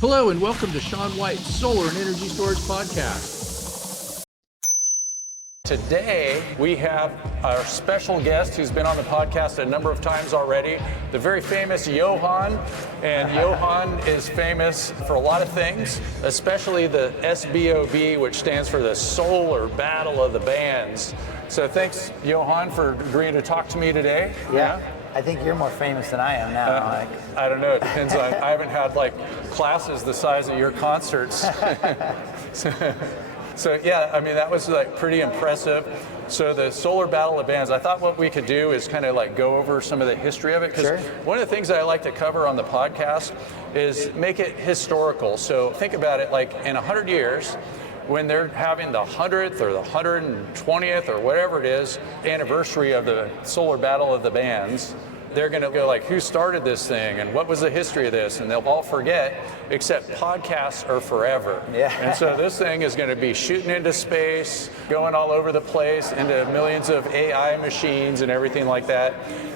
Hello and welcome to Sean White's Solar and Energy Storage Podcast. Today we have our special guest who's been on the podcast a number of times already, the very famous Johan. And Johan is famous for a lot of things, especially the SBOB, which stands for the Solar Battle of the Bands. So thanks, Johan, for agreeing to talk to me today. Yeah. I think you're more famous than I am now. I don't know. It depends on. I haven't had like classes the size of your concerts. So yeah, I mean that was like pretty impressive. So the Solar Battle of Bands, I thought what we could do is kind of like go over some of the history of it, because one of the things that I like to cover on the podcast is make it historical. So think about it like in 100 years, when they're having the 100th or the 120th or whatever it is anniversary of the Solar Battle of the Bands, they're going to go like, who started this thing and what was the history of this? And they'll all forget, except podcasts are forever. Yeah. And so this thing is going to be shooting into space, going all over the place, into millions of AI machines and everything like that.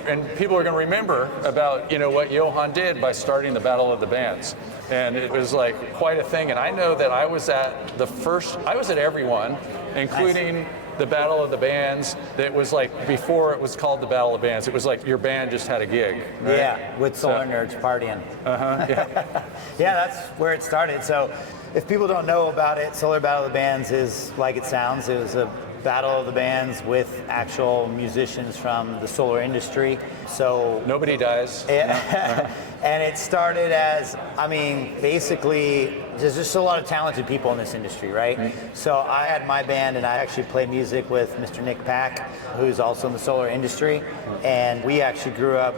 And people are going to remember about, you know, what Johan did by starting the Battle of the Bands. And it was like quite a thing. And I know that I was at every one, including the Battle of the Bands. That was like before it was called the Battle of Bands. It was like your band just had a gig. Right? Yeah, with solar nerds partying. Yeah. Yeah, that's where it started. So if people don't know about it, Solar Battle of the Bands is like it sounds. It was a battle of the bands with actual musicians from the solar industry. So nobody dies. And it started as, I mean, basically, there's just a lot of talented people in this industry, right? Mm-hmm. So I had my band, and I actually play music with Mr. Nick Pack, who's also in the solar industry. Mm-hmm. And we actually grew up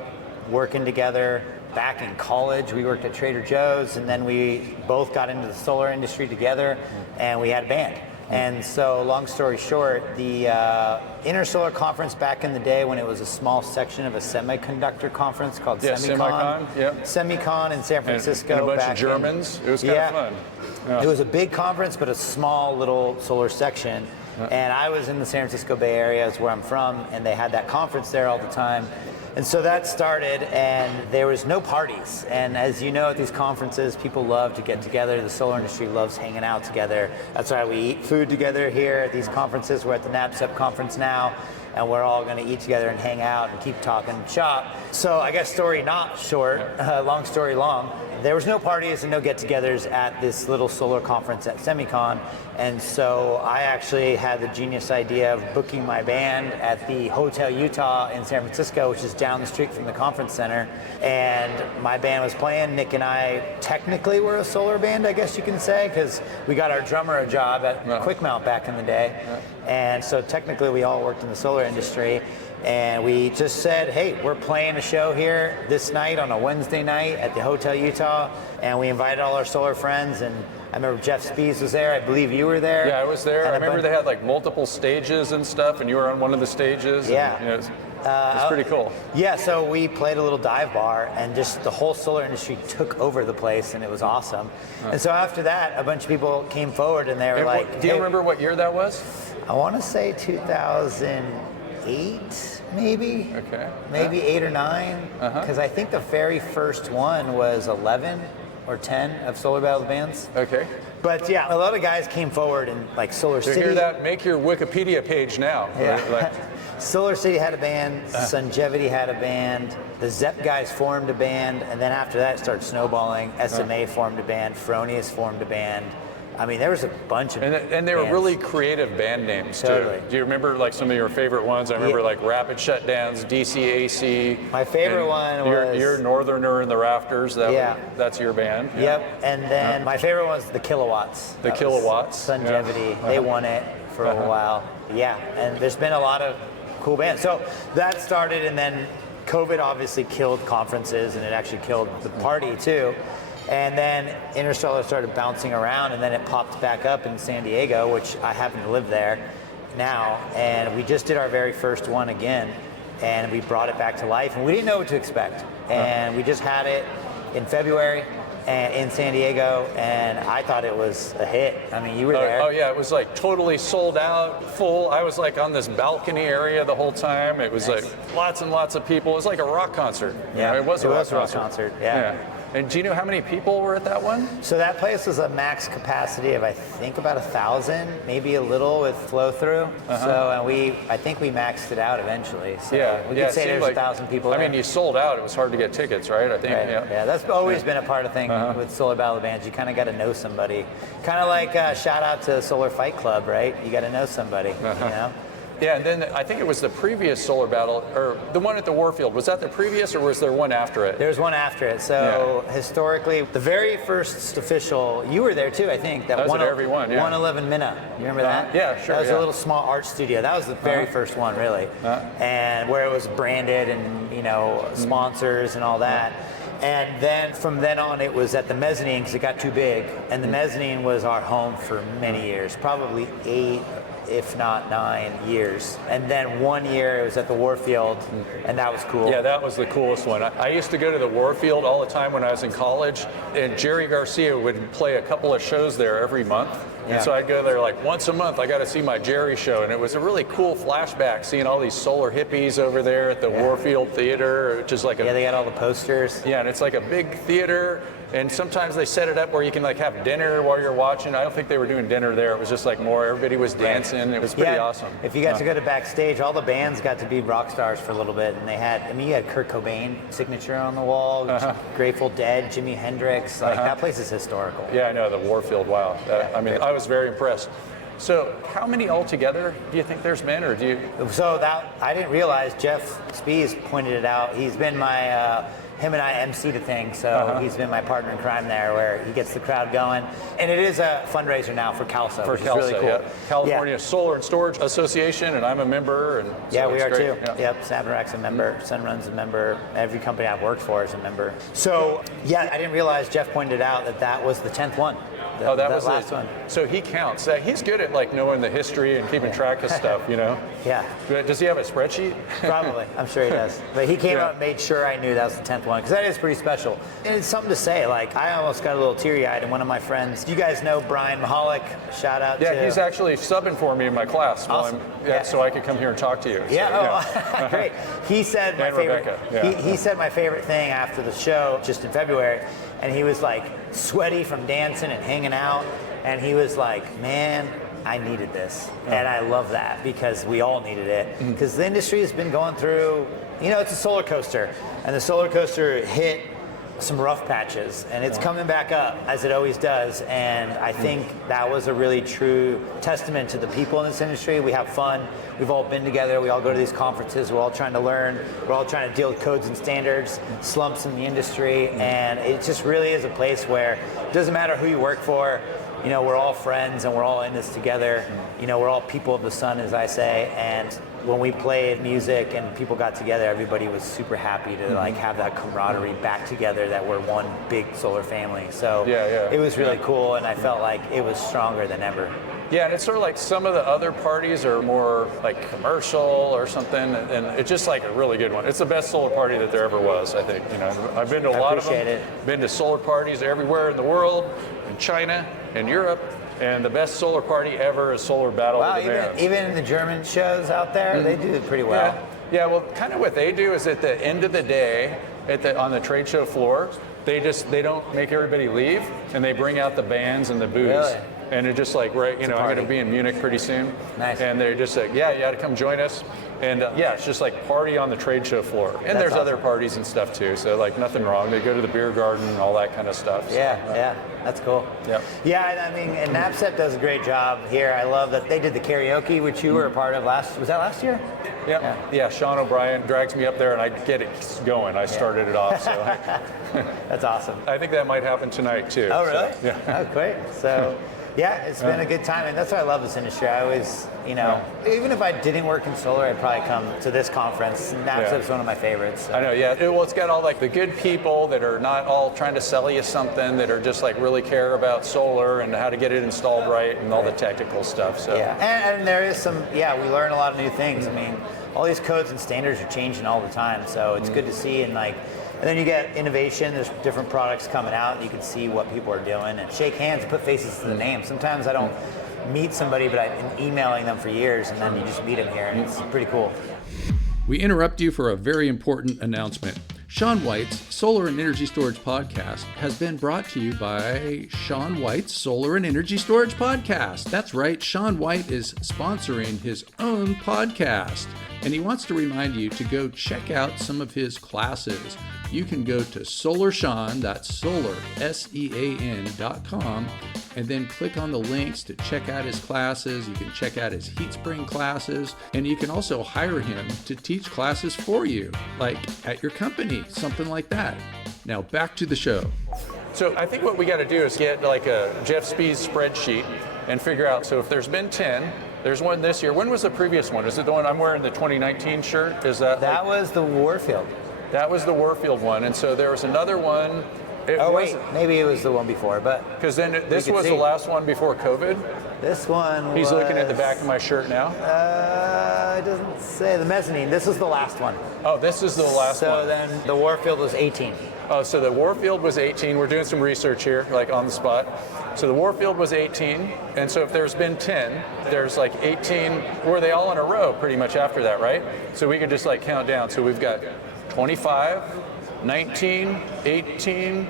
working together back in college. We worked at Trader Joe's, and then we both got into the solar industry together, and we had a band. And so, long story short, the Intersolar Conference back in the day, when it was a small section of a semiconductor conference called Semicon. Semicon in San Francisco. And a bunch of Germans. It was kind of fun. Yeah. It was a big conference, but a small little solar section. And I was in the San Francisco Bay Area, is where I'm from, and they had that conference there all the time. And so that started, and there was no parties. And as you know, at these conferences, people love to get together. The solar industry loves hanging out together. That's why we eat food together here at these conferences. We're at the NABCEP conference now, and we're all going to eat together and hang out and keep talking shop. So I guess story not short, long story long, there was no parties and no get-togethers at this little solar conference at Semicon. And so I actually had the genius idea of booking my band at the Hotel Utah in San Francisco, which is down the street from the conference center. And my band was playing. Nick and I technically were a solar band, I guess you can say, because we got our drummer a job at QuickMount back in the day. And so technically we all worked in the solar industry. And we just said, hey, we're playing a show here this night on a Wednesday night at the Hotel Utah. And we invited all our solar friends. And I remember Jeff Spies was there. I believe you were there. Yeah, I was there. I remember they had like multiple stages and stuff, and you were on one of the stages. Yeah. And, you know, it's pretty cool. Yeah, so we played a little dive bar, and just the whole solar industry took over the place, and it was awesome. And so after that, a bunch of people came forward, and they were like, do you remember what year that was? I want to say 2008, maybe. Okay. Maybe 8 or 9, because I think the very first one was 11 or 10 of Solar Battle of the Bands. Okay. But yeah, a lot of guys came forward, and like Solar City. To hear that, make your Wikipedia page now. Yeah. Like, Solar City had a band, Sungevity had a band, the ZEP guys formed a band, and then after that it started snowballing. SMA formed a band, Fronius formed a band. I mean, there was a bunch of and they were really creative band names too. Do you remember like some of your favorite ones? I remember like Rapid Shutdowns, DCAC. My favorite one was You're Northerner in the Rafters. That's your band. Yep. And then my favorite was the Kilowatts. The Kilowatts. Sungevity. They won it for a while. Yeah. And there's been a lot of cool bands. So that started, and then COVID obviously killed conferences, and it actually killed the party too. And then Interstellar started bouncing around, and then it popped back up in San Diego, which I happen to live there now. And we just did our very first one again, and we brought it back to life, and we didn't know what to expect. And we just had it in February and in San Diego, and I thought it was a hit. I mean, you were there. Oh yeah, it was like totally sold out, full. I was like on this balcony area the whole time. It was like lots and lots of people. It was like a rock concert. Yeah, it was a rock concert. Yeah. And do you know how many people were at that one? So that place was a max capacity of, I think, about 1,000, maybe a little with flow through. So, and I think we maxed it out eventually. So we could say there's 1,000 people there. I mean, you sold out. It was hard to get tickets, right? I think. Right. Yeah, that's always been a part of thing with solar battle bands. You kind of got to know somebody. Kind of like shout out to Solar Fight Club, right? You got to know somebody, you know? Yeah, and then I think it was the previous solar battle, or the one at the Warfield. Was that the previous, or was there one after it? There was one after it. So historically, the very first official, you were there too, I think. That was at every one, 111 Minna. You remember that? Yeah, sure. That was a little small art studio. That was the very first one, really. And where it was branded and, you know, sponsors and all that. And then from then on, it was at the mezzanine because it got too big. And the mezzanine was our home for many years, probably 8, if not 9 years. And then 1 year it was at the Warfield, and that was cool. Yeah, that was the coolest one. I used to go to the Warfield all the time when I was in college, and Jerry Garcia would play a couple of shows there every month. And so I'd go there like once a month. I got to see my Jerry show, and it was a really cool flashback seeing all these solar hippies over there at the Warfield Theater, which is like they got all the posters. Yeah, and it's like a big theater, and sometimes they set it up where you can like have dinner while you're watching. I don't think they were doing dinner there. It was just like more, everybody was dancing. It was pretty awesome. If you got to go to backstage, all the bands got to be rock stars for a little bit, and they had, I mean, you had Kurt Cobain signature on the wall, Grateful Dead, Jimi Hendrix. Like that place is historical. Yeah, I know, the Warfield. Wow. I mean, I was very impressed. So how many altogether do you think there's been, or do you? So that, I didn't realize, Jeff Spies pointed it out. He's been my, him and I emceed a thing, so he's been my partner in crime there, where he gets the crowd going. And it is a fundraiser now for CALSA, which is really cool. California Solar and Storage Association, and I'm a member. And so we are great. too. Yep, Sabanrak's a member, Sunrun's a member, every company I've worked for is a member. So yeah, I didn't realize, Jeff pointed out that was the 10th one. That was the last one. So he counts. He's good at like knowing the history and keeping track of stuff, you know? Yeah. Does he have a spreadsheet? Probably. I'm sure he does. But he came out and made sure I knew that was the 10th one, because that is pretty special. And it's something to say. Like, I almost got a little teary-eyed, and one of my friends, you guys know Brian Mahalik, shout out to... Yeah, he's actually subbing for me in my class. Awesome. So I could come here and talk to you. Yeah, great. He said my favorite. Rebecca, he said my favorite thing after the show, just in February, and he was like sweaty from dancing and hanging out, and he was like, "Man, I needed this," and I love that because we all needed it. Because the industry has been going through, you know, it's a solar coaster, and the solar coaster hit some rough patches, and it's coming back up as it always does. And I think that was a really true testament to the people in this industry. We have fun. We've all been together. We all go to these conferences. We're all trying to learn. We're all trying to deal with codes and standards, slumps in the industry, and it just really is a place where it doesn't matter who you work for. You know, we're all friends and we're all in this together. You know, we're all people of the sun, as I say. And when we played music and people got together, everybody was super happy to like have that camaraderie back together, that we're one big solar family. So it was really cool, and I felt like it was stronger than ever. Yeah, and it's sort of like some of the other parties are more like commercial or something, and it's just like a really good one. It's the best solar party that there ever was, I think. You know, I've been to a lot of them. Been to solar parties everywhere in the world, in China, in Europe, and the best solar party ever is Solar Battle of the Bands. Even in the German shows out there, they do it pretty well. Yeah, well, kind of what they do is at the end of the day, on the trade show floor, they don't make everybody leave, and they bring out the bands and the booze. Really? And it's just like, right, you know, I'm going to be in Munich pretty soon. Nice. And they're just like, yeah, you got to come join us. And it's just like party on the trade show floor. And there's other parties and stuff too. So like nothing wrong. They go to the beer garden and all that kind of stuff. So, that's cool. Yep. Yeah, I mean, and NABCEP does a great job here. I love that they did the karaoke, which you were a part of was that last year? Yeah, Sean O'Brien drags me up there and I get it going. I started it off. So that's awesome. I think that might happen tonight too. Oh, really? So, yeah. Oh, great. So. Yeah, it's been a good time, and that's why I love this industry. I always, you know, even if I didn't work in solar, I'd probably come to this conference. NABCEP's one of my favorites. So. I know, well, it's got all like the good people that are not all trying to sell you something, that are just like really care about solar and how to get it installed right and all the technical stuff. So and there is some, we learn a lot of new things. I mean, all these codes and standards are changing all the time, so it's good to see. And then you get innovation. There's different products coming out. You can see what people are doing and shake hands, put faces to the name. Sometimes I don't meet somebody, but I've been emailing them for years, and then you just meet them here, and it's pretty cool. We interrupt you for a very important announcement. Shaun White's Solar and Energy Storage Podcast has been brought to you by Shaun White's Solar and Energy Storage Podcast. That's right, Shaun White is sponsoring his own podcast, and he wants to remind you to go check out some of his classes. You can go to SolarSean, that's solar, SEAN.com, and then click on the links to check out his classes. You can check out his heat spring classes, and you can also hire him to teach classes for you, like at your company, something like that. Now back to the show. So I think what we got to do is get like a Jeff Spies spreadsheet and figure out, so if there's been 10, there's one this year. When was the previous one? Is it the one I'm wearing, the 2019 shirt? Is that? That was the Warfield. That was the Warfield one, and so there was another one. Maybe it was the one before, but because then this was the last one before COVID. This one. He's looking at the back of my shirt now. It doesn't say the mezzanine. This is the last one. Oh, this is the last one. So then the Warfield was 18. Oh, so the Warfield was 18. We're doing some research here, like on the spot. So the Warfield was 18, and so if there's been 10, there's like 18. Were they all in a row pretty much after that, right? So we could just like count down. So we've got 25, 19, 18,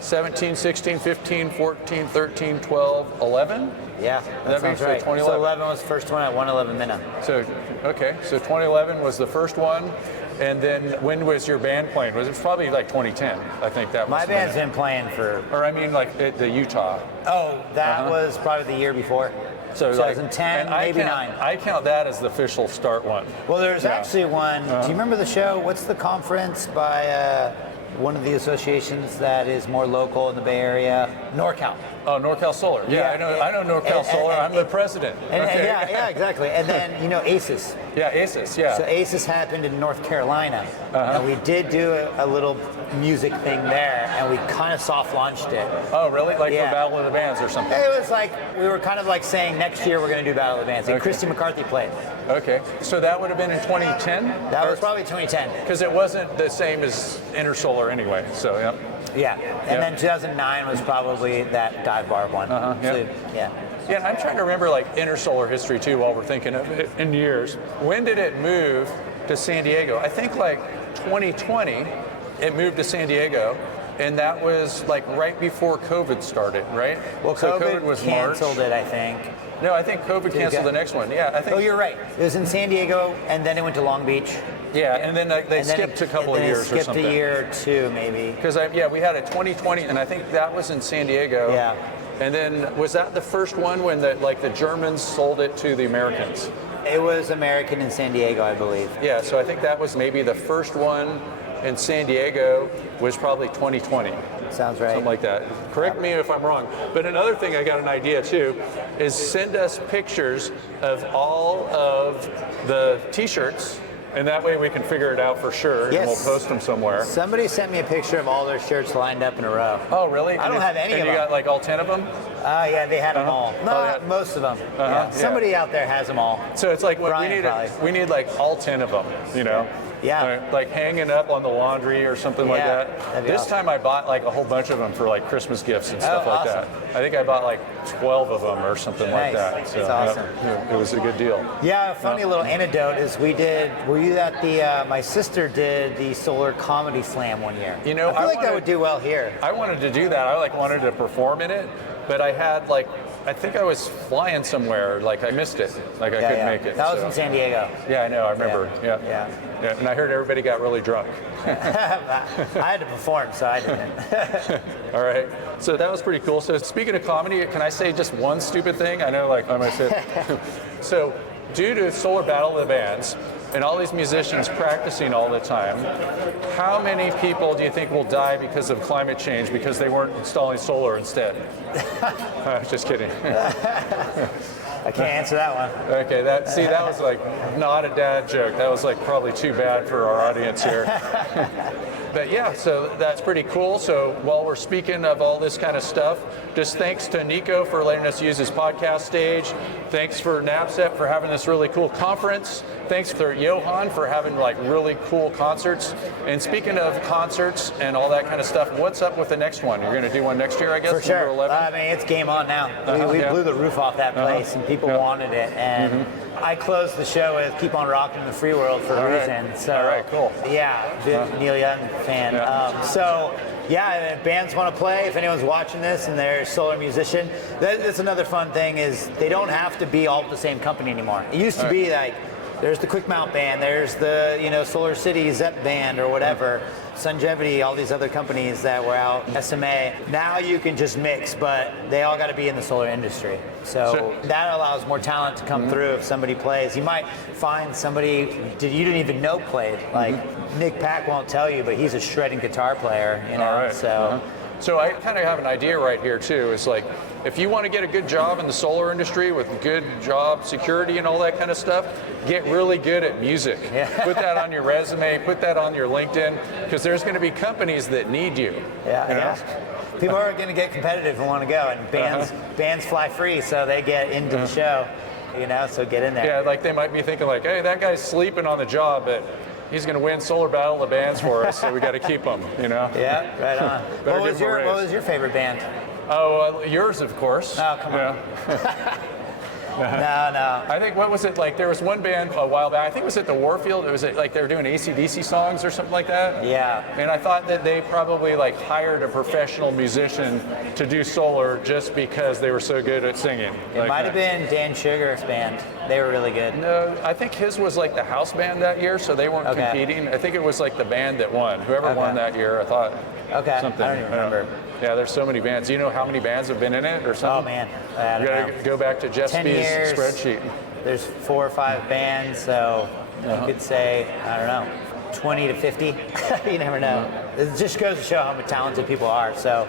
17, 16, 15, 14, 13, 12, 11? Yeah, that sounds right. 2011. So 11 was the first one at 111 minute. So, okay, so 2011 was the first one. And then when was your band playing? Was it probably like 2010? I think that was. My band's been playing for. Or I mean like the Utah. Oh, that was probably the year before. So 2010, like, maybe 9. I count that as the official start one. Well, there's actually one. Do you remember the show? What's the conference by one of the associations that is more local in the Bay Area? NorCal. Oh, NorCal Solar. Yeah, I know NorCal Solar. I'm the president. Okay. Yeah, exactly. And then, ACES. Yeah, ACES, yeah. So ACES happened in North Carolina. And we did do a little music thing there, and we kind of soft launched it. Oh, really? Like for Battle of the Bands or something? It was like, we were kind of like saying next year we're going to do Battle of the Bands. And Christy McCarthy played. Okay. So that would have been in 2010? That was probably 2010. Because it wasn't the same as Intersolar anyway, so yeah. Yeah, and then 2009 was probably that dive bar one. So, yeah, and I'm trying to remember like Intersolar history too while we're thinking of it in years. When did it move to San Diego? I think like 2020, it moved to San Diego, and that was like right before COVID started, right? Well, so COVID was canceled March. It, I think. No, I think COVID canceled the next one. Yeah, I think. Oh, you're right. It was in San Diego, and then it went to Long Beach. Yeah, and then they skipped a couple of years or something. Skipped a year or two, maybe. Because we had a 2020, and I think that was in San Diego. Yeah. And then was that the first one when the Germans sold it to the Americans? It was American in San Diego, I believe. Yeah, so I think that was maybe the first one in San Diego was probably 2020. Sounds right. Something like that. Correct me if I'm wrong. But another thing I got an idea too is send us pictures of all of the t-shirts, and that way we can figure it out for sure, and we'll post them somewhere. Somebody sent me a picture of all their shirts lined up in a row. Oh, really? I don't have any of them. And you got like all 10 of them? Yeah, they had them all. No, most of them. Somebody out there has them all. So it's like Brian, we need like all 10 of them, Yeah. Like hanging up on the laundry or something like that. This time I bought like a whole bunch of them for like Christmas gifts and stuff like that. I think I bought like 12 of them or something like that. So, that's awesome. It was a good deal. Yeah, a funny little anecdote is were you at my sister did the Solar Comedy Slam one year. I feel like that would do well here. I wanted to do that. I wanted to perform in it, but I think I was flying somewhere, I missed it, I couldn't make it. That was in San Diego. Yeah, I know, I remember, yeah. And I heard everybody got really drunk. I had to perform, so I didn't. All right, so that was pretty cool. So speaking of comedy, can I say just one stupid thing? I know, I might say So, due to Solar Battle of the Bands, and all these musicians practicing all the time, how many people do you think will die because of climate change because they weren't installing solar instead? Just kidding. I can't answer that one. Okay, that was not a dad joke. That was probably too bad for our audience here. But yeah, so that's pretty cool. So while we're speaking of all this kind of stuff, just thanks to Nico for letting us use his podcast stage. Thanks for NABCEP for having this really cool conference. Thanks for Johan for having really cool concerts. And speaking of concerts and all that kind of stuff, what's up with the next one? You're going to do one next year, I guess? For sure. Number 11? It's game on now. We blew the roof off that place and people wanted it. And I closed the show with "Keep on Rocking in the Free World" for a reason. So, all right, cool. Yeah, big Neil Young fan. Yeah, if bands want to play, if anyone's watching this and they're a solar musician, that's another fun thing is they don't have to be all with the same company anymore. It used to be like, there's the Quick Mount band, there's the Solar City ZEP band or whatever, Sungevity, all these other companies that were out, SMA. Now you can just mix, but they all got to be in the solar industry. So that allows more talent to come through if somebody plays. You might find somebody that you didn't even know played. Like Nick Pack won't tell you, but he's a shredding guitar player, you know. All right. So. So I kind of have an idea right here too. It's like, if you want to get a good job in the solar industry with good job security and all that kind of stuff, get really good at music. Yeah. Put that on your resume, put that on your LinkedIn, because there's going to be companies that need you. Yeah. People are going to get competitive and want to go, and bands fly free, so they get into the show, so get in there. Yeah, like they might be thinking like, hey, that guy's sleeping on the job, but he's going to win Solar Battle of Bands for us, so we got to keep him, Yeah, right on. What was your favorite band? Oh, yours, of course. Oh, come on. No. I think, what was it, like, there was one band a while back, I think it was at the Warfield, it was like they were doing AC/DC songs or something like that. Yeah. And I thought that they probably hired a professional musician to do solar just because they were so good at singing. It might have been Dan Sugar's band. They were really good. No, I think his was like the house band that year, so they weren't competing. I think it was like the band that won. Whoever won that year, I thought. Okay, something. I don't even remember. Yeah, there's so many bands. Do you know how many bands have been in it or something? Oh, man. I You don't got know. to go back to Jeff 10 Spies' years. spreadsheet. There's 4 or 5 bands, so you could say, I don't know, 20 to 50. You never know. It just goes to show how talented people are. So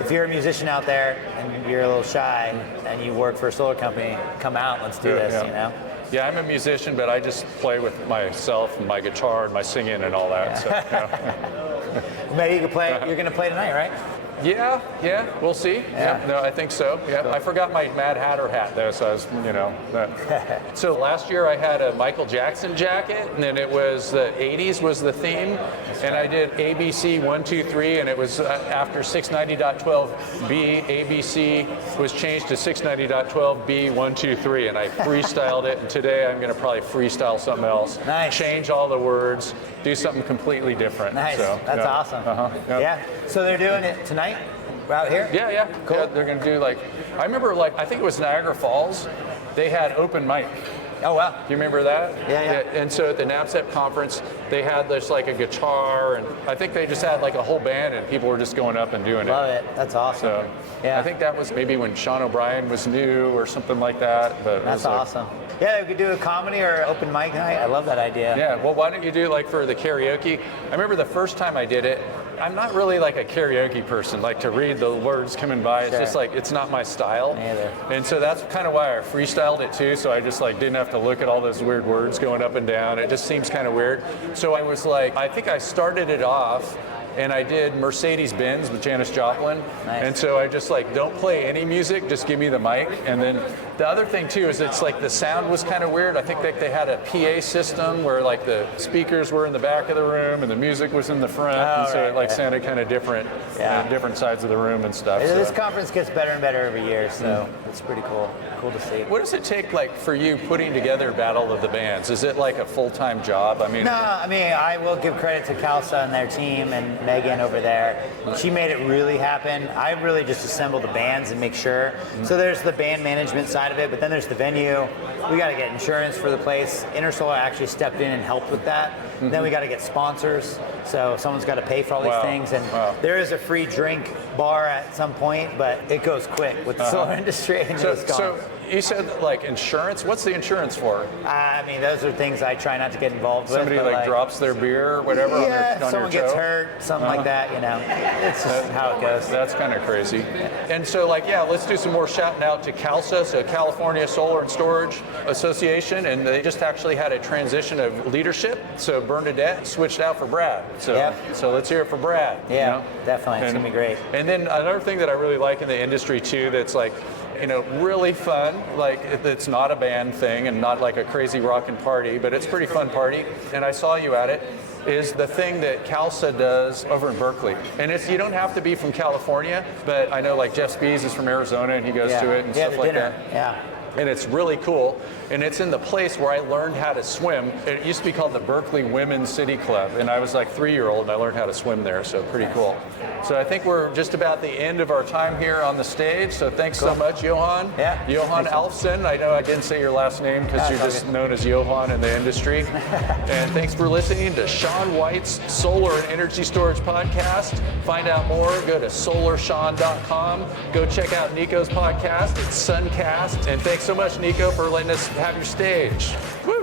if you're a musician out there and you're a little shy and you work for a solar company, come out, let's do this, Yeah, I'm a musician, but I just play with myself and my guitar and my singing and all that. So, Maybe you can play. You're going to play tonight, right? Yeah, we'll see. Yeah. No, I think so. Yeah, I forgot my Mad Hatter hat though, so I was, So last year I had a Michael Jackson jacket, and then it was the 80s was the theme, and I did ABC 1, 2, 3, and it was after 690.12b, ABC was changed to 690.12b 1, 2, 3, and I freestyled it, and today I'm going to probably freestyle something else. Nice. Change all the words, do something completely different. Nice. So, That's awesome. Yeah. So they're doing it tonight? We're out here? Yeah. Cool. Yeah, they're going to do I remember I think it was Niagara Falls, they had open mic. Oh, wow. Do you remember that? Yeah. And so at the NABCEP conference, they had this a guitar, and I think they just had a whole band, and people were just going up and doing Love it. That's awesome. So yeah. I think that was maybe when Sean O'Brien was new or something like that. But that's awesome. Yeah, we could do a comedy or open mic night. I love that idea. Yeah, well, why don't you do for the karaoke? I remember the first time I did it, I'm not really a karaoke person, to read the words coming by. It's just it's not my style. Me either. And so that's kind of why I freestyled it too, so I just didn't have to look at all those weird words going up and down. It just seems kind of weird. So I was I think I started it off, and I did Mercedes-Benz with Janis Joplin. Nice. And so I just don't play any music, just give me the mic. And then the other thing too is it's the sound was kind of weird. I think they had a PA system where the speakers were in the back of the room and the music was in the front. And so it sounded kind of different, different sides of the room and stuff. This conference gets better and better every year, so it's pretty cool. Cool to see. What does it take for you putting together Battle of the Bands? Is it a full-time job? No, I will give credit to Kalsa and their team and Megan over there. She made it really happen. I really just assemble the bands and make sure. So there's the band management side of it, but then there's the venue. We got to get insurance for the place. Intersolar actually stepped in and helped with that. Then we got to get sponsors. So someone's got to pay for all these things. And there is a free drink bar at some point, but it goes quick with the solar industry. And it's gone. So you said insurance. What's the insurance for? Those are things I try not to get involved with. Somebody drops their beer or whatever on their someone your toe? gets hurt, something like that. It's just how it goes. That's kind of crazy. And so let's do some more shouting out to CalSA, so California Solar and Storage Association, and they just actually had a transition of leadership. So Bernadette switched out for Brad. So let's hear it for Brad. Yeah, definitely. It's going to be great. And then another thing that I really like in the industry too that's really fun, it's not a band thing and not a crazy rockin' party, but it's a pretty fun party. And I saw you at it, is the thing that CalSA does over in Berkeley. And you don't have to be from California, but I know Jeff Spies is from Arizona and he goes to it and stuff like dinner. that. And it's really cool, and it's in the place where I learned how to swim. It used to be called the Berkeley Women's City Club, and I was like 3-year-old and I learned how to swim there, so pretty cool. So I think we're just about the end of our time here on the stage, so thanks so much, Johan. Yeah. Johan Alfsen, I know I didn't say your last name because you're just known as Johan in the industry. And thanks for listening to Shawn White's Solar and Energy Storage Podcast. Find out more, go to solarshawn.com. Go check out Nico's podcast, it's Suncast, and thanks so much, Nico, for letting us have your stage. Woo!